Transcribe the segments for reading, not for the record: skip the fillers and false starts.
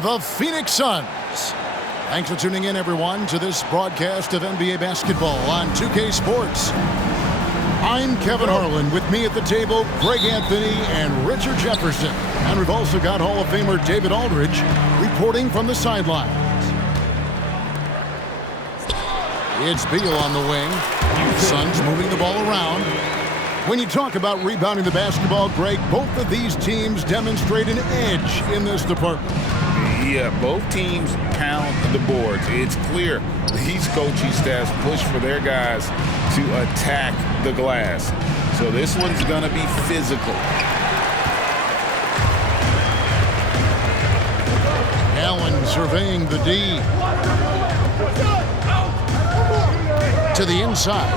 from the Phoenix Suns. Thanks for tuning in, everyone, to this broadcast of NBA basketball on 2K Sports. I'm Kevin Harlan. With me at the table, Greg Anthony and Richard Jefferson. And we've also got Hall of Famer David Aldridge reporting from the sidelines. It's Beal on the wing. Suns moving the ball around. When you talk about rebounding the basketball, Greg, both of these teams demonstrate an edge in this department. Yeah, both teams pound the boards. It's clear these coaching staffs push for their guys to attack the glass. So this one's going to be physical. Allen surveying the D. To the inside.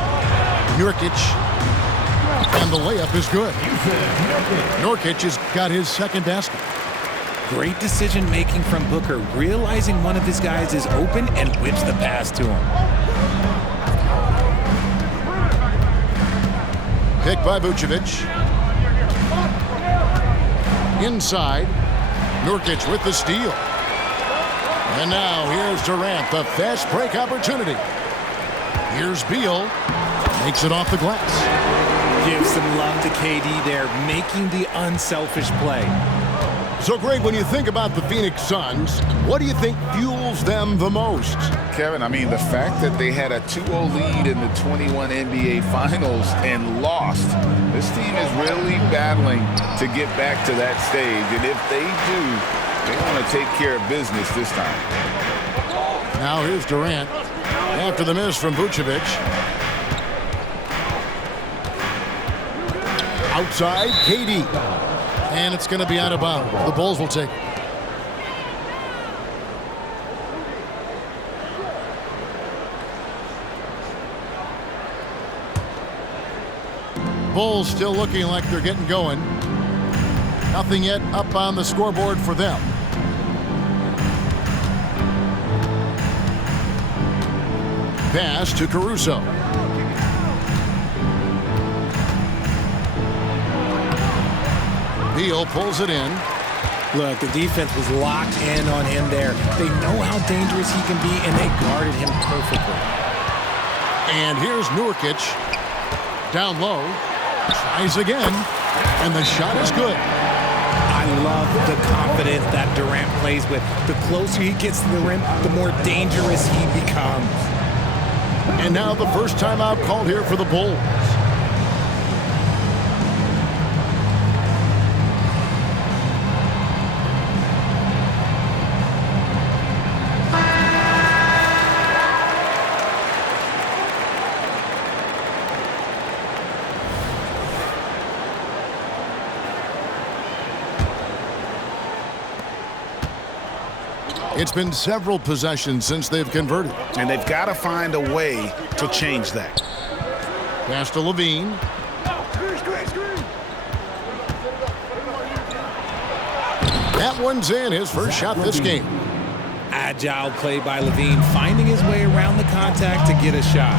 Nurkic. And the layup is good. Nurkic has got his second basket. Great decision-making from Booker, realizing one of his guys is open and whips the pass to him. Pick by Vucevic. Inside. Nurkic with the steal. And now here's Durant, the fast break opportunity. Here's Beal. Makes it off the glass. Give some love to KD there, making the unselfish play. So, Greg, when you think about the Phoenix Suns, what do you think fuels them the most? Kevin, I mean, the fact that they had a 2-0 lead in the 21 NBA Finals and lost. This team is really battling to get back to that stage. And if they do, they want to take care of business this time. Now here's Durant after the miss from Vucevic. Outside, KD. And it's going to be out of bounds. The Bulls will take it. Bulls still looking like they're getting going. Nothing yet up on the scoreboard for them. Pass to Caruso. Beal pulls it in. Look, the defense was locked in on him there. They know how dangerous he can be, and they guarded him perfectly. And here's Nurkic. Down low. Tries again. And the shot is good. I love the confidence that Durant plays with. The closer he gets to the rim, the more dangerous he becomes. And now the first timeout called here for the Bulls. It's been several possessions since they've converted. And they've got to find a way to change that. Pass to Levine. That one's in, his first shot this game. Agile play by Levine, finding his way around the contact to get a shot.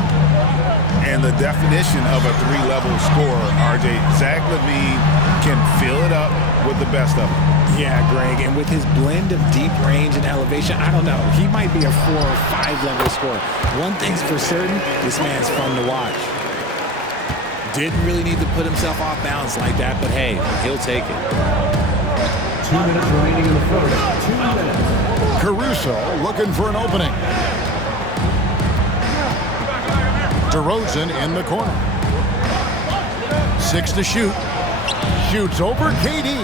And the definition of a three-level scorer, RJ, Zach LaVine can fill it up with the best of them. Yeah, Greg, and with his blend of deep range and elevation, I don't know. He might be a 4- or 5-level scorer. One thing's for certain, this man's fun to watch. Didn't really need to put himself off balance like that, but hey, he'll take it. 2 minutes remaining in the first. 2 minutes. Caruso looking for an opening. DeRozan in the corner. 6 to shoot. Shoots over KD.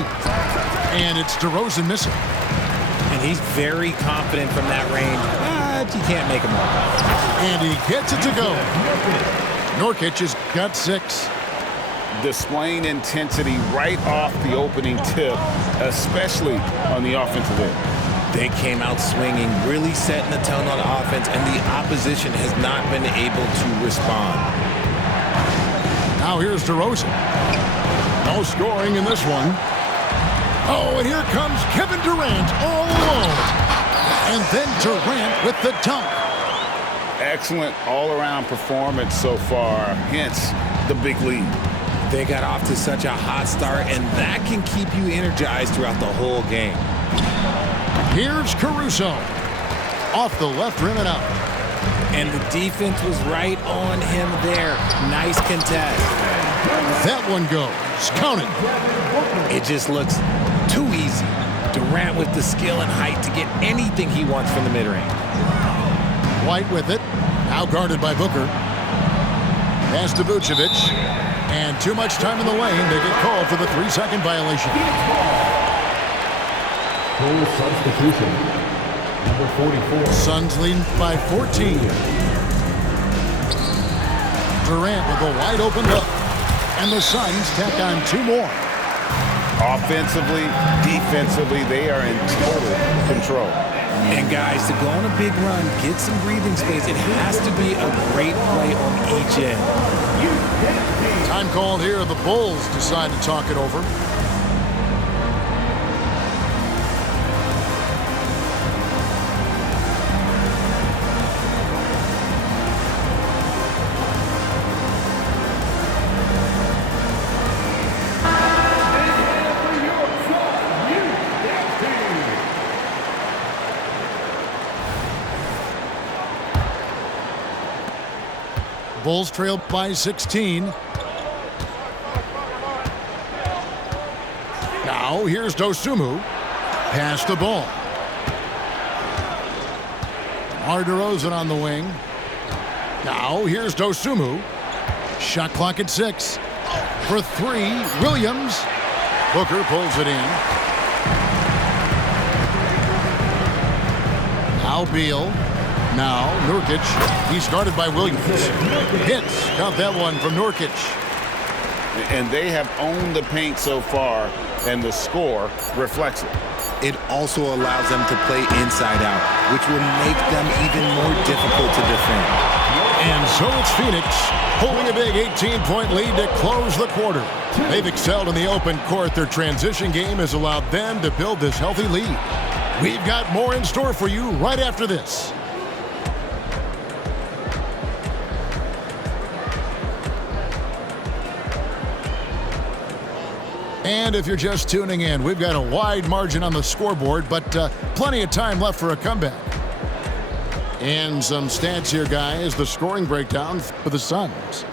And it's DeRozan missing. And he's very confident from that range, but you can't make him all. And he gets it to go. Nurkic has got 6. Displaying intensity right off the opening tip, especially on the offensive end. They came out swinging, really setting the tone on offense, and the opposition has not been able to respond. Now here's DeRozan. No scoring in this one. Oh, and here comes Kevin Durant all alone. And then Durant with the dunk. Excellent all-around performance so far, hence the big lead. They got off to such a hot start, and that can keep you energized throughout the whole game. Here's Caruso. Off the left rim and out. And the defense was right on him there. Nice contest. That one goes. Count it. It just looks too easy. Durant with the skill and height to get anything he wants from the mid-range. White with it. Now guarded by Booker. Pass to Vucevic. And too much time in the lane. They get called for the 3-second violation. Full substitution. Number 44. Suns lead by 14. Durant with a wide open look. And the Suns tack on 2 more. Offensively, defensively, they are in total control. And guys, to go on a big run, get some breathing space, it has to be a great play on each end. Time called here. The Bulls decide to talk it over. Bulls trail by 16. Now here's Dosunmu. Pass the ball. DeMar DeRozan on the wing. Now here's Dosunmu. Shot clock at 6. For 3, Williams. Booker pulls it in. Now Beal. Now Nurkic. He's guarded by Williams. Hits. Count that one from Nurkic. And they have owned the paint so far, and the score reflects it. It also allows them to play inside out, which will make them even more difficult to defend. And so it's Phoenix holding a big 18-point lead to close the quarter. They've excelled in the open court. Their transition game has allowed them to build this healthy lead. We've got more in store for you right after this. And if you're just tuning in, we've got a wide margin on the scoreboard, but plenty of time left for a comeback. And some stats here, guys. The scoring breakdown for the Suns.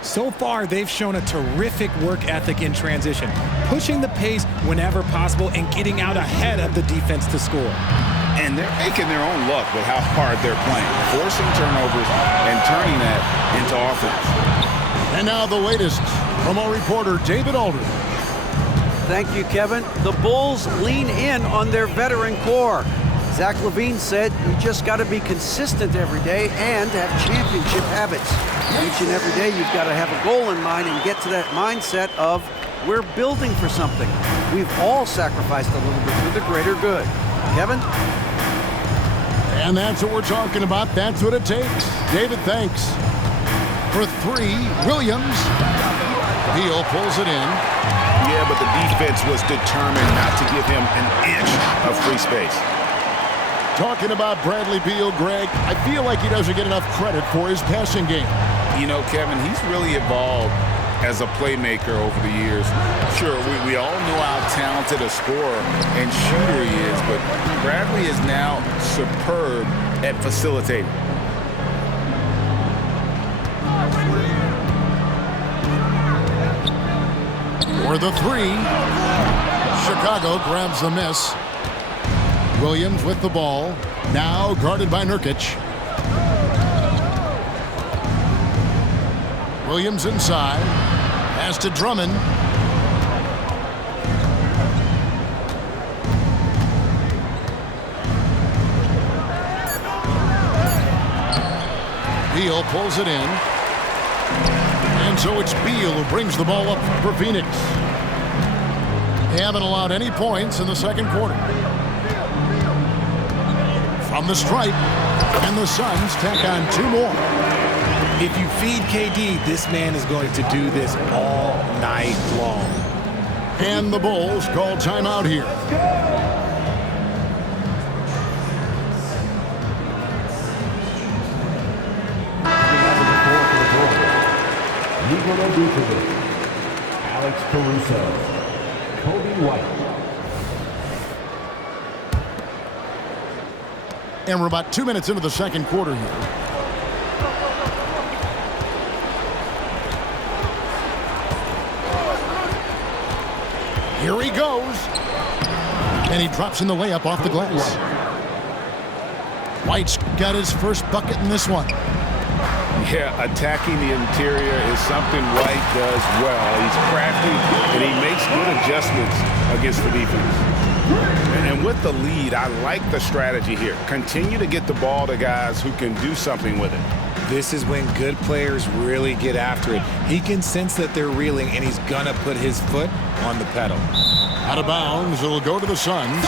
So far, they've shown a terrific work ethic in transition, pushing the pace whenever possible and getting out ahead of the defense to score. And they're making their own luck with how hard they're playing, forcing turnovers and turning that into offense. And now the latest from our reporter, David Aldridge. Thank you, Kevin. The Bulls lean in on their veteran core. Zach LaVine said, you just got to be consistent every day and have championship habits. Each and every day, you've got to have a goal in mind and get to that mindset of, we're building for something. We've all sacrificed a little bit for the greater good. Kevin? And that's what we're talking about. That's what it takes. David, thanks. For 3, Williams. Beal pulls it in. Yeah, but the defense was determined not to give him an inch of free space. Talking about Bradley Beal, Greg, I feel like he doesn't get enough credit for his passing game. You know, Kevin, he's really evolved as a playmaker over the years. Sure, we all know how talented a scorer and shooter he is, but Bradley is now superb at facilitating. For the 3, Chicago grabs the miss. Williams with the ball, now guarded by Nurkic. Williams inside, pass to Drummond. Beal pulls it in. And so it's Beal who brings the ball up for Phoenix. They haven't allowed any points in the second quarter. From the stripe, and the Suns tack on 2 more. If you feed KD, this man is going to do this all night long. And the Bulls call timeout here. Nikola Vucevic, Alex Caruso, Kobe White. And we're about 2 minutes into the second quarter here. Here he goes. And he drops in the layup off the glass. White's got his first bucket in this one. Yeah, attacking the interior is something White does well. He's crafty, and he makes good adjustments against the defense. And with the lead, I like the strategy here. Continue to get the ball to guys who can do something with it. This is when good players really get after it. He can sense that they're reeling, and he's going to put his foot on the pedal. Out of bounds, it'll go to the Suns.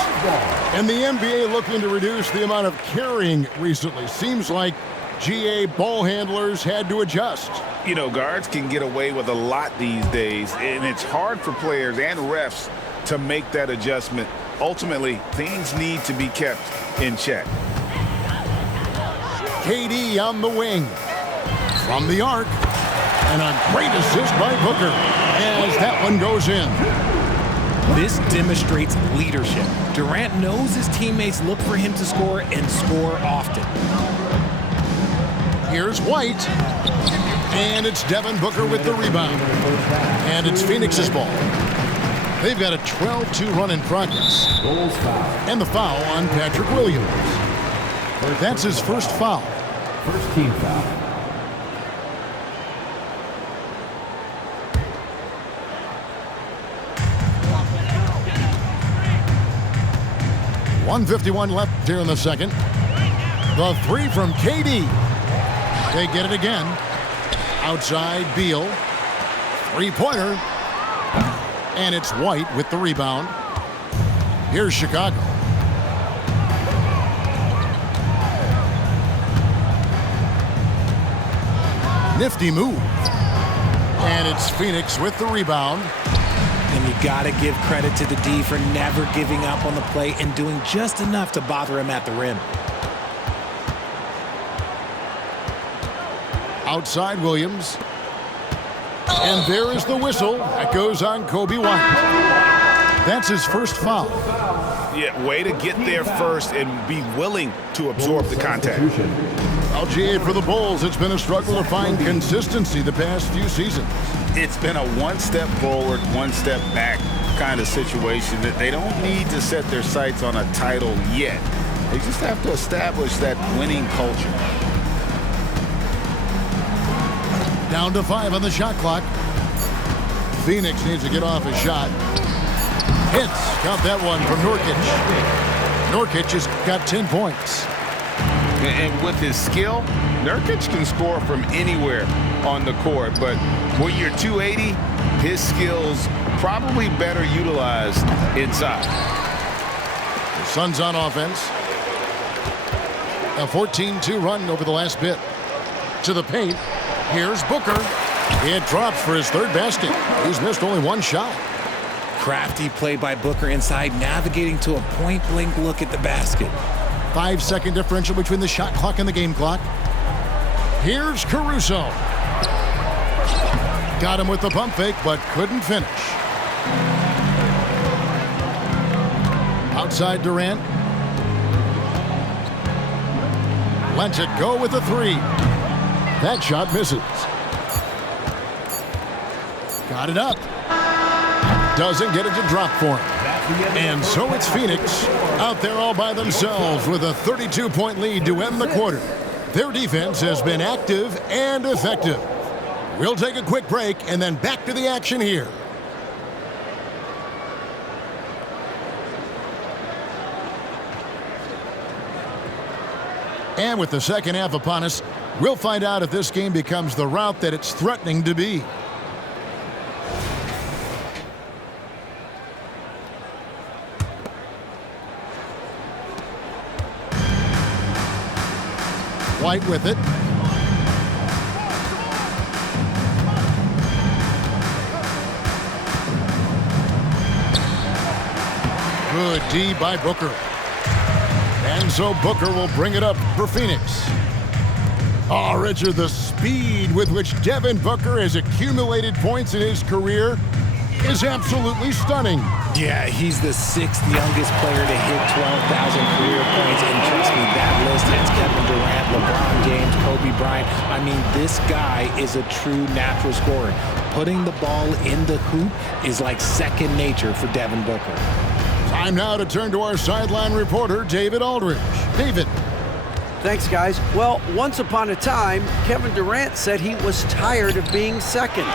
And the NBA looking to reduce the amount of carrying recently. Seems like GA ball handlers had to adjust. You know, guards can get away with a lot these days, and it's hard for players and refs to make that adjustment. Ultimately, things need to be kept in check. KD on the wing. From the arc. And a great assist by Booker as that one goes in. This demonstrates leadership. Durant knows his teammates look for him to score and score often. Here's White. And it's Devin Booker with the rebound. And it's Phoenix's ball. They've got a 12-2 run in progress. And the foul on Patrick Williams. That's his first foul. First team foul. .151 left here in the second. The three from KD. They get it again. Outside Beal. Three-pointer. And it's White with the rebound. Here's Chicago. Nifty move. And it's Phoenix with the rebound. And you got to give credit to the D for never giving up on the play and doing just enough to bother him at the rim. Outside Williams. And there is the whistle. That goes on Kobe White. That's his first foul. Yeah, way to get there first and be willing to absorb the contact. LGA for the Bulls. It's been a struggle to find consistency the past few seasons. It's been a one step forward, one step back kind of situation that they don't need to set their sights on a title yet. They just have to establish that winning culture. Down to 5 on the shot clock. Phoenix needs to get off his shot. Hits. Got that one from Nurkic. Nurkic has got 10 points. And with his skill, Nurkic can score from anywhere on the court. But when you're 280, his skills probably better utilized inside. The Suns on offense. A 14-2 run over the last bit. To the paint. Here's Booker. It drops for his third basket. He's missed only one shot. Crafty play by Booker inside, navigating to a point-blank look at the basket. 5-second differential between the shot clock and the game clock. Here's Caruso. Got him with the pump fake, but couldn't finish. Outside Durant. Lets it go with a three. That shot misses. Got it up. Doesn't get it to drop for him. And so it's Phoenix out there all by themselves with a 32-point lead to end the quarter. Their defense has been active and effective. We'll take a quick break and then back to the action here. And with the second half upon us, we'll find out if this game becomes the rout that it's threatening to be. White with it. Good D by Booker. And so Booker will bring it up for Phoenix. Oh, Richard, the speed with which Devin Booker has accumulated points in his career is absolutely stunning. Yeah, he's the 6th youngest player to hit 12,000 career points, and trust me, that list Brian. I mean, this guy is a true natural scorer. Putting the ball in the hoop is like second nature for Devin Booker. Time now to turn to our sideline reporter, David Aldridge. David. Thanks, guys. Well, once upon a time, Kevin Durant said he was tired of being second.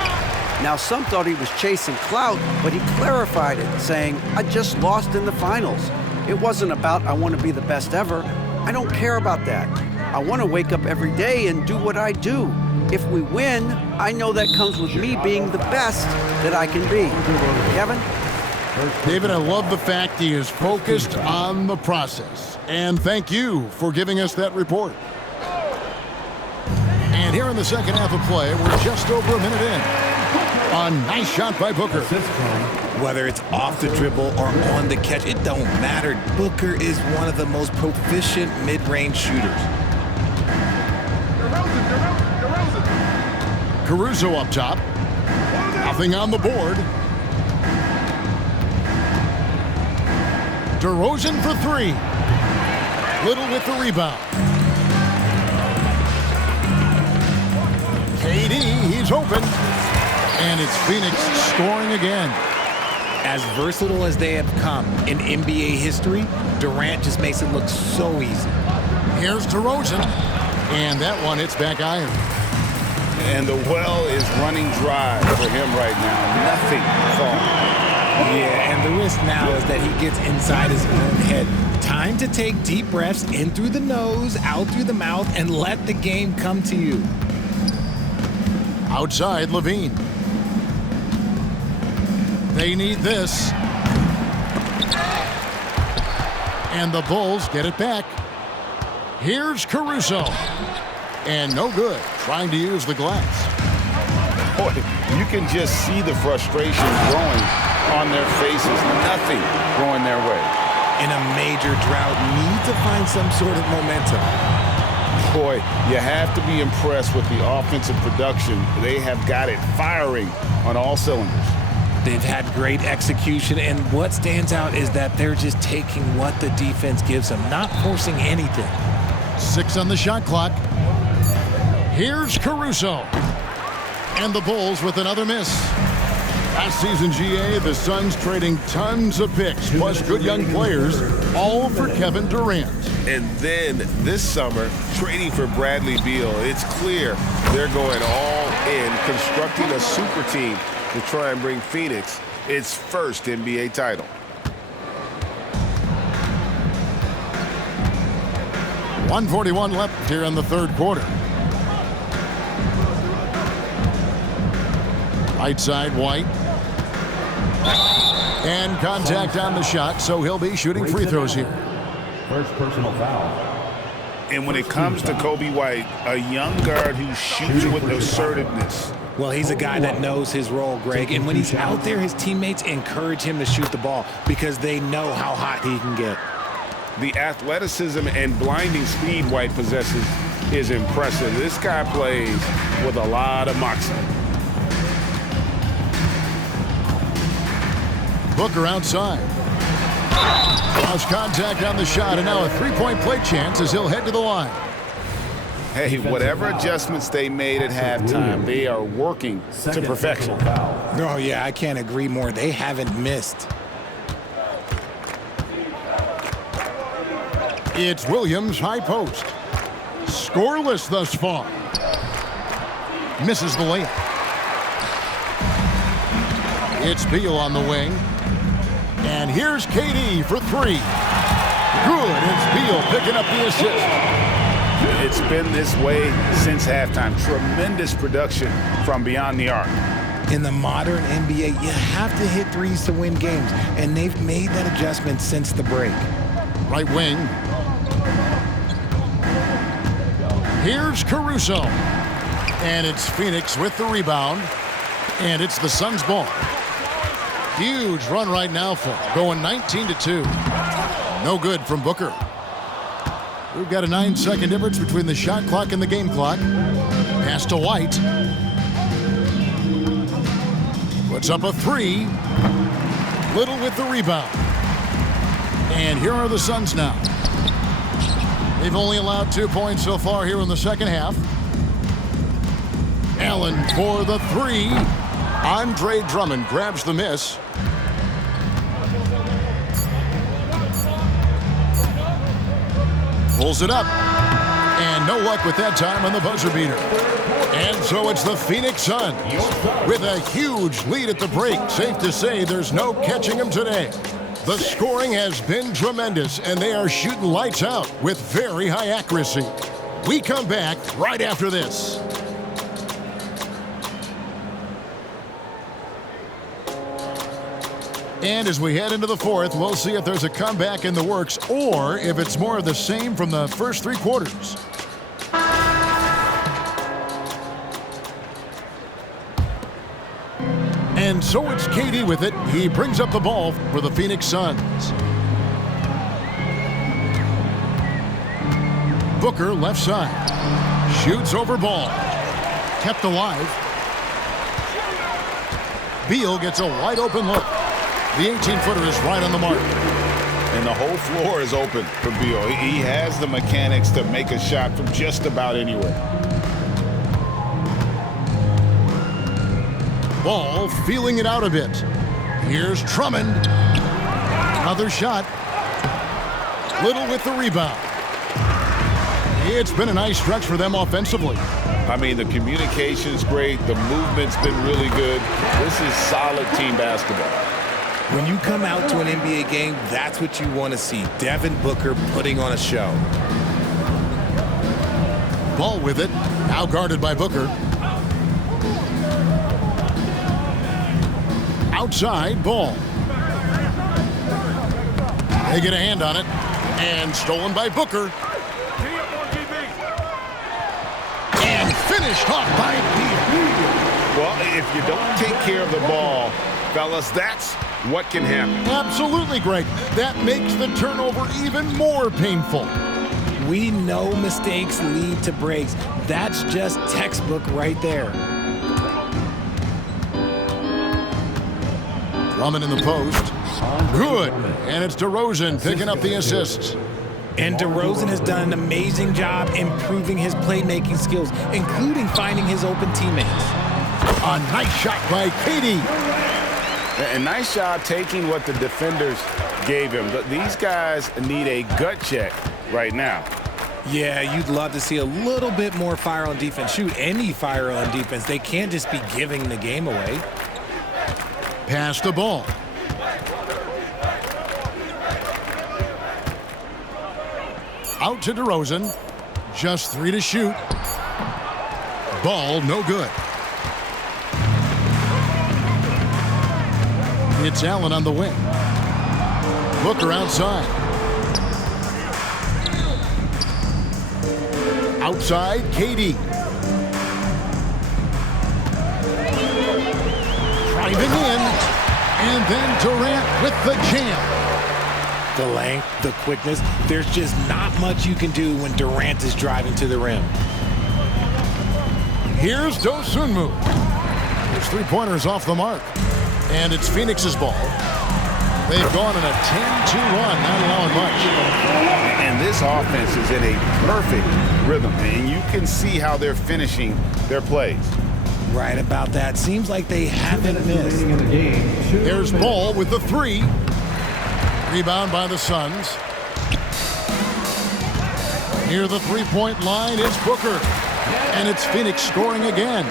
Now, some thought he was chasing clout, but he clarified it, saying, I just lost in the finals. It wasn't about I want to be the best ever. I don't care about that. I want to wake up every day and do what I do. If we win, I know that comes with me being the best that I can be. Kevin? David, I love the fact he is focused on the process. And thank you for giving us that report. And here in the second half of play, we're just over a minute in. A nice shot by Booker. Whether it's off the dribble or on the catch, it don't matter. Booker is one of the most proficient mid-range shooters. Caruso up top. Nothing on the board. DeRozan for three. Little with the rebound. KD, he's open. And it's Phoenix scoring again. As versatile as they have come in NBA history, Durant just makes it look so easy. Here's DeRozan. And that one hits back iron. And the well is running dry for him right now. Nothing falling. Yeah, and the risk now is that he gets inside his own head. Time to take deep breaths in through the nose, out through the mouth, and let the game come to you. Outside, Levine. They need this. And the Bulls get it back. Here's Caruso. And no good, trying to use the glass. Boy, you can just see the frustration growing on their faces. Nothing going their way. In a major drought, need to find some sort of momentum. Boy, you have to be impressed with the offensive production. They have got it firing on all cylinders. They've had great execution, and what stands out is that they're just taking what the defense gives them, not forcing anything. 6 on the shot clock. Here's Caruso. And the Bulls with another miss. Last season, GA, the Suns trading tons of picks, plus good young players, all for Kevin Durant. And then this summer, trading for Bradley Beal. It's clear they're going all in, constructing a super team to try and bring Phoenix its first NBA title. .141 left here in the third quarter. Right side, White. And contact on the shot, so he'll be shooting free throws here. First personal foul. And when it comes to Kobe White, a young guard who shoots with assertiveness. Well, he's a guy that knows his role, Greg, and when he's out there, his teammates encourage him to shoot the ball because they know how hot he can get. The athleticism and blinding speed White possesses is impressive. This guy plays with a lot of moxie. Booker outside. Lost contact on the shot, and now a three-point play chance as he'll head to the line. Hey, whatever adjustments they made at halftime, they are working to perfection. Oh, yeah, I can't agree more. They haven't missed. It's Williams, high post. Scoreless thus far. Misses the layup. It's Beal on the wing. And here's KD for three. Good. It's Beal picking up the assist. It's been this way since halftime. Tremendous production from beyond the arc. In the modern NBA, you have to hit threes to win games, and they've made that adjustment since the break. Right wing. Here's Caruso. And it's Phoenix with the rebound. And it's the Suns' ball. Huge run right now for them, going 19-2. No good from Booker. We've got a 9-second difference between the shot clock and the game clock. Pass to White. Puts up a three. Little with the rebound. And here are the Suns now. They've only allowed 2 points so far here in the second half. Allen for the three. Andre Drummond grabs the miss. Pulls it up. And no luck with that time on the buzzer beater. And so it's the Phoenix Suns with a huge lead at the break. Safe to say there's no catching them today. The scoring has been tremendous, and they are shooting lights out with very high accuracy. We come back right after this. And as we head into the fourth, we'll see if there's a comeback in the works or if it's more of the same from the first three quarters. And so it's KD with it. He brings up the ball for the Phoenix Suns. Booker left side. Shoots over Ball. Kept alive. Beal gets a wide open look. The 18-footer is right on the mark. And the whole floor is open for Beal. He has the mechanics to make a shot from just about anywhere. Ball feeling it out a bit. Here's Drummond. Another shot. Little with the rebound. It's been a nice stretch for them offensively. I mean, the communication's great. The movement's been really good. This is solid team basketball. When you come out to an NBA game, that's what you want to see. Devin Booker putting on a show. Ball with it. Now guarded by Booker. Outside, Ball. They get a hand on it. And stolen by Booker. And finished off by Beal. Well, if you don't take care of the ball, fellas, that's what can happen. Absolutely, Greg. That makes the turnover even more painful. We know mistakes lead to breaks. That's just textbook right there. Drummond in the post. Good. And it's DeRozan picking up the assists. And DeRozan has done an amazing job improving his playmaking skills, including finding his open teammates. A nice shot by KD. A nice job taking what the defenders gave him. These guys need a gut check right now. Yeah, you'd love to see a little bit more fire on defense. Shoot, any fire on defense. They can't just be giving the game away. Pass the ball. Out to DeRozan. Just 3 to shoot. Ball no good. It's Allen on the wing. Booker outside. Outside, KD. Driving in. And then Durant with the jam. The length, the quickness. There's just not much you can do when Durant is driving to the rim. Here's Dosunmu. His three-pointer's off the mark. And it's Phoenix's ball. They've gone on a 10-2 run, not allowing much. And this offense is in a perfect rhythm, and you can see how they're finishing their plays. Right about that. Seems like they haven't missed. There's Ball with the three. Rebound by the Suns. Near the three-point line is Booker. And it's Phoenix scoring again.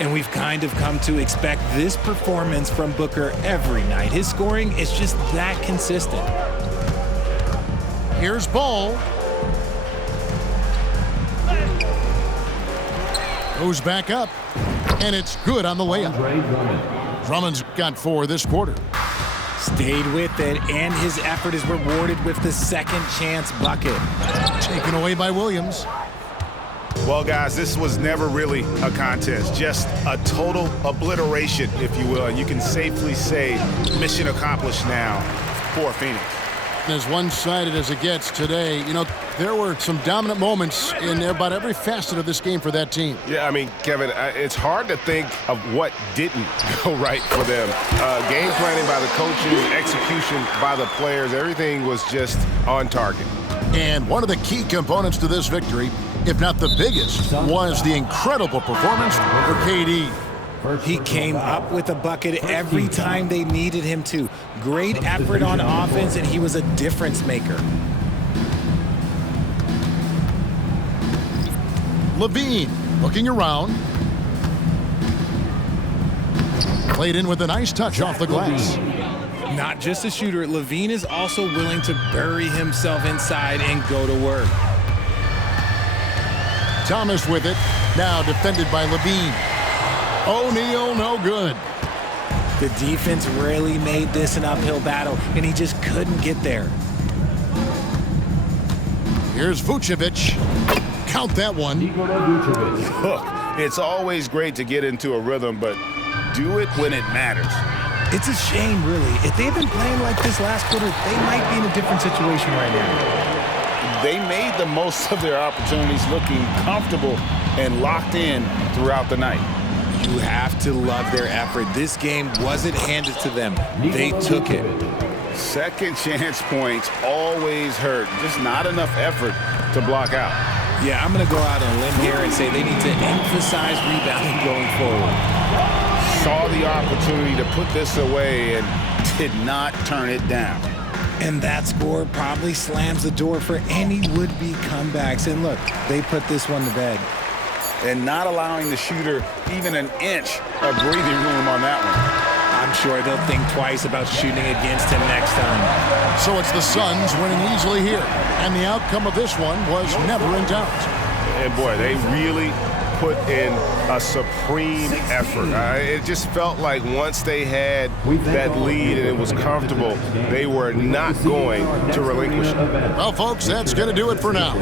And we've kind of come to expect this performance from Booker every night. His scoring is just that consistent. Here's Ball. Goes back up. And it's good on the layup. Drummond's got 4 this quarter. Stayed with it, and his effort is rewarded with the second chance bucket. Taken away by Williams. Well, guys, this was never really a contest, just a total obliteration, if you will. And you can safely say mission accomplished now for Phoenix. As one-sided as it gets today, you know, there were some dominant moments in about every facet of this game for that team. Yeah, I mean, Kevin, it's hard to think of what didn't go right for them. Game planning by the coaches, execution by the players, everything was just on target. And one of the key components to this victory if not the biggest, was the incredible performance for KD. He came up with a bucket every time they needed him to. Great effort on offense, and he was a difference maker. LaVine looking around. Played in with a nice touch off the glass. Not just a shooter, LaVine is also willing to bury himself inside and go to work. Thomas with it. Now defended by LaVine. O'Neal, no good. The defense really made this an uphill battle, and he just couldn't get there. Here's Vucevic. Count that one. Nikola Vucevic. Look, it's always great to get into a rhythm, but do it when it matters. It's a shame, really. If they had been playing like this last quarter, they might be in a different situation right now. They made the most of their opportunities, looking comfortable and locked in throughout the night. You have to love their effort. This game wasn't handed to them. They took it. Second chance points always hurt. Just not enough effort to block out. Yeah, I'm going to go out on a limb here and say they need to emphasize rebounding going forward. Saw the opportunity to put this away and did not turn it down. And that score probably slams the door for any would-be comebacks. And look, they put this one to bed. And not allowing the shooter even an inch of breathing room on that one. I'm sure they'll think twice about shooting against him next time. So it's the Suns winning easily here. And the outcome of this one was never in doubt. And boy, they really put in a supreme effort. It just felt like once they had that lead and it was comfortable, they were not going to relinquish it. Well, folks, that's going to do it for now.